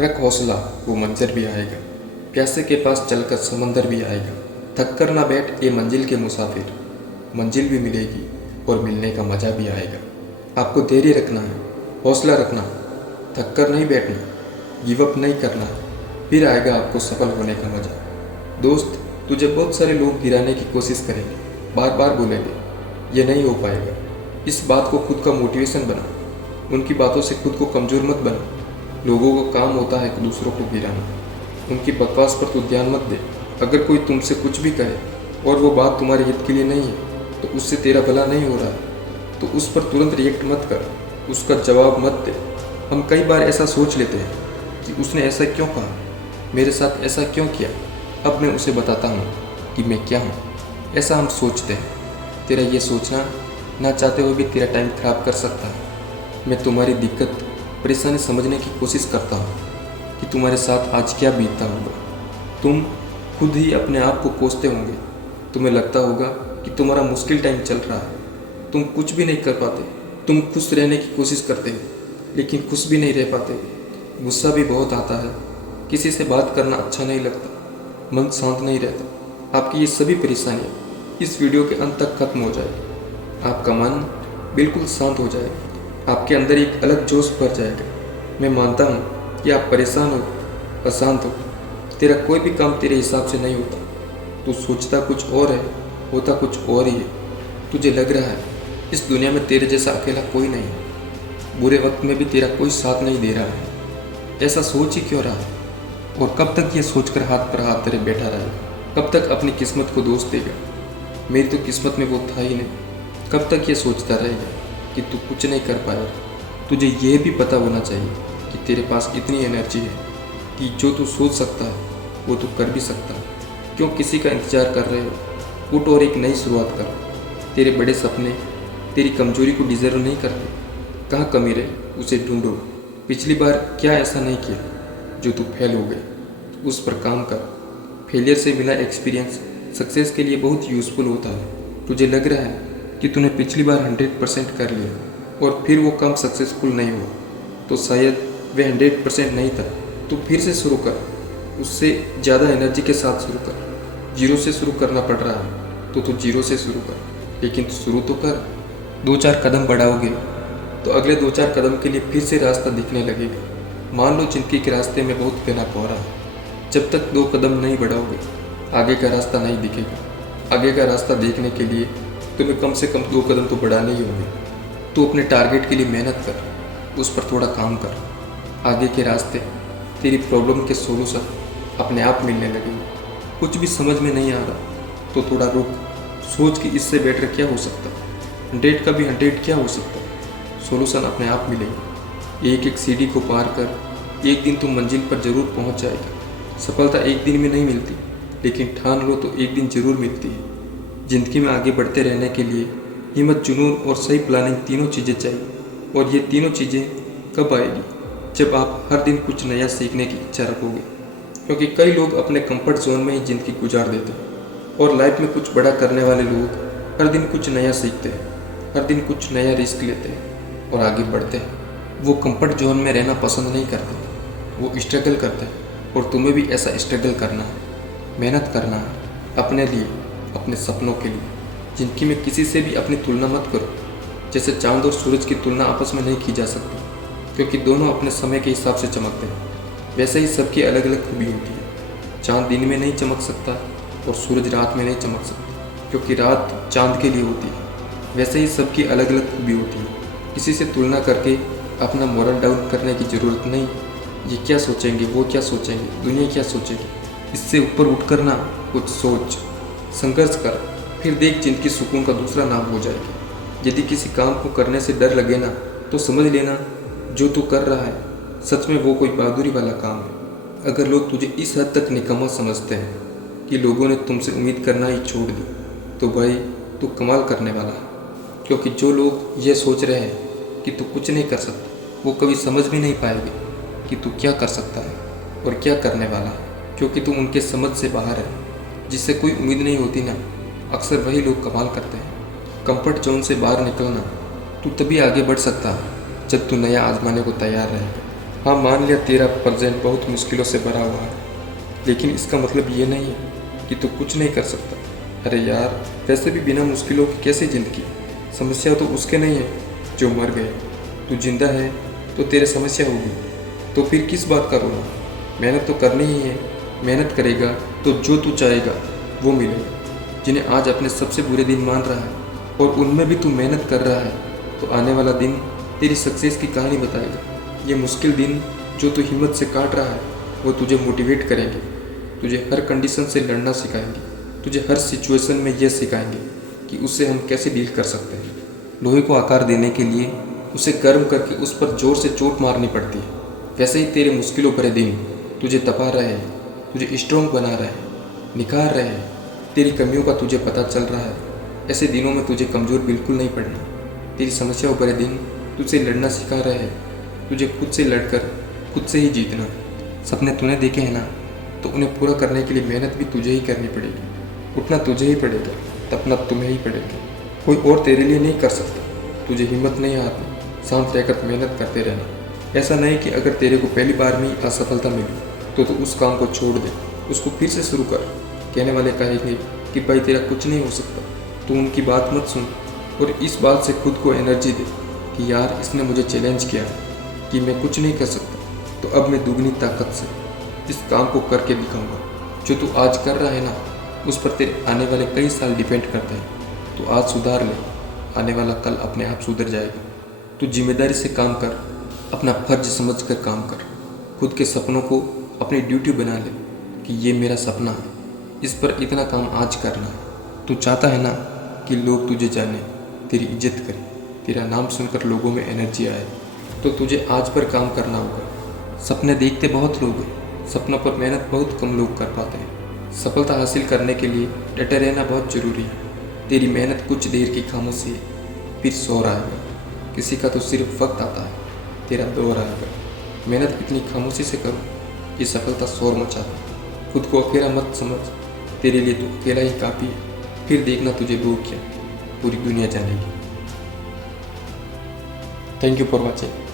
रख हौसला, वो मंजर भी आएगा। प्यासे के पास चलकर समंदर भी आएगा। थक कर ना बैठ ये मंजिल के मुसाफिर, मंजिल भी मिलेगी और मिलने का मज़ा भी आएगा। आपको धैर्य रखना है, हौसला रखना, थक कर नहीं बैठना, गिव अप नहीं करना है, फिर आएगा आपको सफल होने का मज़ा। दोस्त, तुझे बहुत सारे लोग गिराने की कोशिश करेंगे, बार बार बोलेंगे ये नहीं हो पाएगा। इस बात को खुद का मोटिवेशन बना, उनकी बातों से खुद को कमज़ोर मत बना। लोगों का काम होता है दूसरों को गिराना, उनकी बकवास पर तू ध्यान मत दे। अगर कोई तुमसे कुछ भी कहे और वो बात तुम्हारे हित के लिए नहीं है तो उससे तेरा भला नहीं हो रहा है, तो उस पर तुरंत रिएक्ट मत कर, उसका जवाब मत दे। हम कई बार ऐसा सोच लेते हैं कि उसने ऐसा क्यों कहा, मेरे साथ ऐसा क्यों किया, अब मैं उसे बताता हूँ कि मैं क्या हूँ। ऐसा हम सोचते हैं। तेरा ये सोचना ना चाहते हुए भी तेरा टाइम खराब कर सकता है। मैं तुम्हारी दिक्कत परेशानी समझने की कोशिश करता हूँ कि तुम्हारे साथ आज क्या बीतता होगा। तुम खुद ही अपने आप को कोसते होंगे। तुम्हें लगता होगा कि तुम्हारा मुश्किल टाइम चल रहा है, तुम कुछ भी नहीं कर पाते। तुम खुश रहने की कोशिश करते हो लेकिन खुश भी नहीं रह पाते। गुस्सा भी बहुत आता है, किसी से बात करना अच्छा नहीं लगता, मन शांत नहीं रहता। आपकी ये सभी परेशानियाँ इस वीडियो के अंत तक खत्म हो जाएगी। आपका मन बिल्कुल शांत हो जाएगा, आपके अंदर एक अलग जोश भर जाएगा। मैं मानता हूँ कि आप परेशान हो, अशांत हो, तेरा कोई भी काम तेरे हिसाब से नहीं होता। तू सोचता कुछ और है, होता कुछ और ही है। तुझे लग रहा है इस दुनिया में तेरे जैसा अकेला कोई नहीं है, बुरे वक्त में भी तेरा कोई साथ नहीं दे रहा है। ऐसा सोच ही क्यों रहा है? और कब तक ये सोचकर हाथ पर हाथ धरे बैठा रहेगा? कब तक अपनी किस्मत को दोष देगा? मेरी तो किस्मत में वो था ही नहीं। कब तक ये सोचता रहेगा कि तू कुछ नहीं कर पाया? तुझे ये भी पता होना चाहिए कि तेरे पास इतनी एनर्जी है कि जो तू सोच सकता है वो तू कर भी सकता है। क्यों किसी का इंतजार कर रहे हो? उठ और एक नई शुरुआत कर। तेरे बड़े सपने तेरी कमजोरी को डिजर्व नहीं करते। कहाँ कमी रही उसे ढूंढो। पिछली बार क्या ऐसा नहीं किया जो तू फेल हो गए? उस पर काम कर। फेलियर से मिला एक्सपीरियंस सक्सेस के लिए बहुत यूज़फुल होता है। तुझे लग रहा है कि तूने पिछली बार 100% कर लिया और फिर वो काम सक्सेसफुल नहीं हुआ, तो शायद वह 100% नहीं था। तू फिर से शुरू कर, उससे ज़्यादा एनर्जी के साथ शुरू कर। जीरो से शुरू करना पड़ रहा है तो तू जीरो से शुरू कर, लेकिन तू शुरू तो कर। 2-4 कदम बढ़ाओगे तो अगले 2-4 कदम के लिए फिर से रास्ता दिखने लगेगा। मान लो जिंदगी के रास्ते में बहुत घना कोहरा है। जब तक 2 कदम नहीं बढ़ाओगे आगे का रास्ता नहीं दिखेगा। आगे का रास्ता देखने के लिए तुम्हें कम से कम 2 कदम तो बढ़ाने ही होंगे। तो अपने टारगेट के लिए मेहनत कर, उस पर थोड़ा काम कर। आगे के रास्ते, तेरी प्रॉब्लम के सोल्यूशन अपने आप मिलने लगेंगे। कुछ भी समझ में नहीं आ रहा तो थोड़ा रुक, सोच कि इससे बेटर क्या हो सकता है, 100 का भी 100 क्या हो सकता है। सोल्यूशन अपने आप मिलेंगे। एक एक सीढ़ी को पार कर एक दिन तुम मंजिल पर जरूर पहुंच जाएगा। सफलता एक दिन में नहीं मिलती, लेकिन ठान लो तो एक दिन जरूर मिलती है। जिंदगी में आगे बढ़ते रहने के लिए हिम्मत, जुनून और सही प्लानिंग तीनों चीज़ें चाहिए। और ये तीनों चीज़ें कब आएगी? जब आप हर दिन कुछ नया सीखने की इच्छा रखोगे। क्योंकि कई लोग अपने कंफर्ट जोन में ही ज़िंदगी गुजार देते हैं और लाइफ में कुछ बड़ा करने वाले लोग हर दिन कुछ नया सीखते हैं, हर दिन कुछ नया रिस्क लेते हैं और आगे बढ़ते हैं। वो कंफर्ट जोन में रहना पसंद नहीं करते, वो स्ट्रगल करते हैं। और तुम्हें भी ऐसा स्ट्रगल करना है, मेहनत करना है अपने लिए, अपने सपनों के लिए। जिंदगी में किसी से भी अपनी तुलना मत करो। जैसे चांद और सूरज की तुलना आपस में नहीं की जा सकती, क्योंकि दोनों अपने समय के हिसाब से चमकते हैं। वैसे ही सबकी अलग अलग खूबी होती है। चांद दिन में नहीं चमक सकता और सूरज रात में नहीं चमक सकता, क्योंकि रात चांद के लिए होती है। वैसे ही सबकी अलग अलग खूबी होती है। किसी से तुलना करके अपना मोरल डाउन करने की ज़रूरत नहीं। ये क्या सोचेंगे, वो क्या सोचेंगे, दुनिया क्या सोचेगी, इससे ऊपर उठ कर ना कुछ सोच, संघर्ष कर, फिर देख जिंदगी सुकून का दूसरा नाम हो जाएगी। यदि किसी काम को करने से डर लगे ना तो समझ लेना जो तू कर रहा है सच में वो कोई बहादुरी वाला काम है। अगर लोग तुझे इस हद तक निकम्मा समझते हैं कि लोगों ने तुमसे उम्मीद करना ही छोड़ दी, तो भाई तू कमाल करने वाला है। क्योंकि जो लोग ये सोच रहे हैं कि तू कुछ नहीं कर सकता, वो कभी समझ भी नहीं पाएंगे कि तू क्या कर सकता है और क्या करने वाला है। क्योंकि तू उनके समझ से बाहर है। जिससे कोई उम्मीद नहीं होती ना, अक्सर वही लोग कमाल करते हैं। कंफर्ट जोन से बाहर निकलना तू तभी आगे बढ़ सकता है जब तू नया आजमाने को तैयार रहेगा। हाँ, मान लिया तेरा प्रेजेंट बहुत मुश्किलों से भरा हुआ है, लेकिन इसका मतलब ये नहीं है कि तू कुछ नहीं कर सकता। अरे यार, वैसे भी बिना मुश्किलों की कैसी ज़िंदगी। समस्या तो उसके नहीं है जो मर गए। तू जिंदा है तो तेरे समस्या होगी, तो फिर किस बात का रोना। मेहनत तो करनी ही है। मेहनत करेगा तो जो तू चाहेगा वो मिलेगा। जिन्हें आज अपने सबसे बुरे दिन मान रहा है और उनमें भी तू मेहनत कर रहा है, तो आने वाला दिन तेरी सक्सेस की कहानी बताएगा। ये मुश्किल दिन जो तू हिम्मत से काट रहा है वो तुझे मोटिवेट करेंगे, तुझे हर कंडीशन से लड़ना सिखाएंगे, तुझे हर सिचुएशन में ये सिखाएंगे कि उससे हम कैसे डील कर सकते हैं। लोहे को आकार देने के लिए उसे गर्म करके उस पर जोर से चोट मारनी पड़ती है। वैसे ही तेरे मुश्किलों भरे दिन तुझे तपा रहे हैं, तुझे स्ट्रॉन्ग बना रहे हैं, निखार रहे हैं। तेरी कमियों का तुझे पता चल रहा है। ऐसे दिनों में तुझे कमज़ोर बिल्कुल नहीं पड़ना। तेरी समस्याओं भरे दिन तुझसे लड़ना सिखा रहे हैं, तुझे खुद से लड़कर खुद से ही जीतना। सपने तूने देखे हैं ना, तो उन्हें पूरा करने के लिए मेहनत भी तुझे ही करनी पड़ेगी। उठना तुझे ही पड़ेगा, तपना तुम्हें ही पड़ेगा। कोई और तेरे लिए नहीं कर सकता। तुझे हिम्मत नहीं हारनी, शांत रहकर मेहनत करते रहना। ऐसा नहीं कि अगर तेरे को पहली बार में ही असफलता मिली तो तू उस काम को छोड़ दे, उसको फिर से शुरू कर। कहने वाले कहेंगे कि भाई तेरा कुछ नहीं हो सकता, तू उनकी बात मत सुन और इस बात से खुद को एनर्जी दे कि यार इसने मुझे चैलेंज किया कि मैं कुछ नहीं कर सकता, तो अब मैं दुगनी ताकत से इस काम को करके दिखाऊंगा। जो तू आज कर रहा है ना, उस पर तेरे आने वाले कई साल डिपेंड करते हैं। तो आज सुधार ले, आने वाला कल अपने आप सुधर जाएगा। तू जिम्मेदारी से काम कर, अपना फर्ज समझकर काम कर। खुद के सपनों को अपनी ड्यूटी बना ले कि ये मेरा सपना है, इस पर इतना काम आज करना है। तू चाहता है ना कि लोग तुझे जाने, तेरी इज्जत करें, तेरा नाम सुनकर लोगों में एनर्जी आए, तो तुझे आज पर काम करना होगा। सपने देखते बहुत लोग हैं, सपनों पर मेहनत बहुत कम लोग कर पाते हैं। सफलता हासिल करने के लिए डटे रहना बहुत ज़रूरी है। तेरी मेहनत कुछ देर की खामोशी है, फिर शोर आएगा। किसी का तो सिर्फ वक्त आता है, तेरा दौर आएगा। मेहनत इतनी खामोशी से करो कि सफलता शोर मचा दे। खुद को अकेला मत समझ, तेरे लिए तो अकेला ही काफ़ी है। फिर देखना तुझे वो क्या पूरी दुनिया जानेगी। Thank you for watching.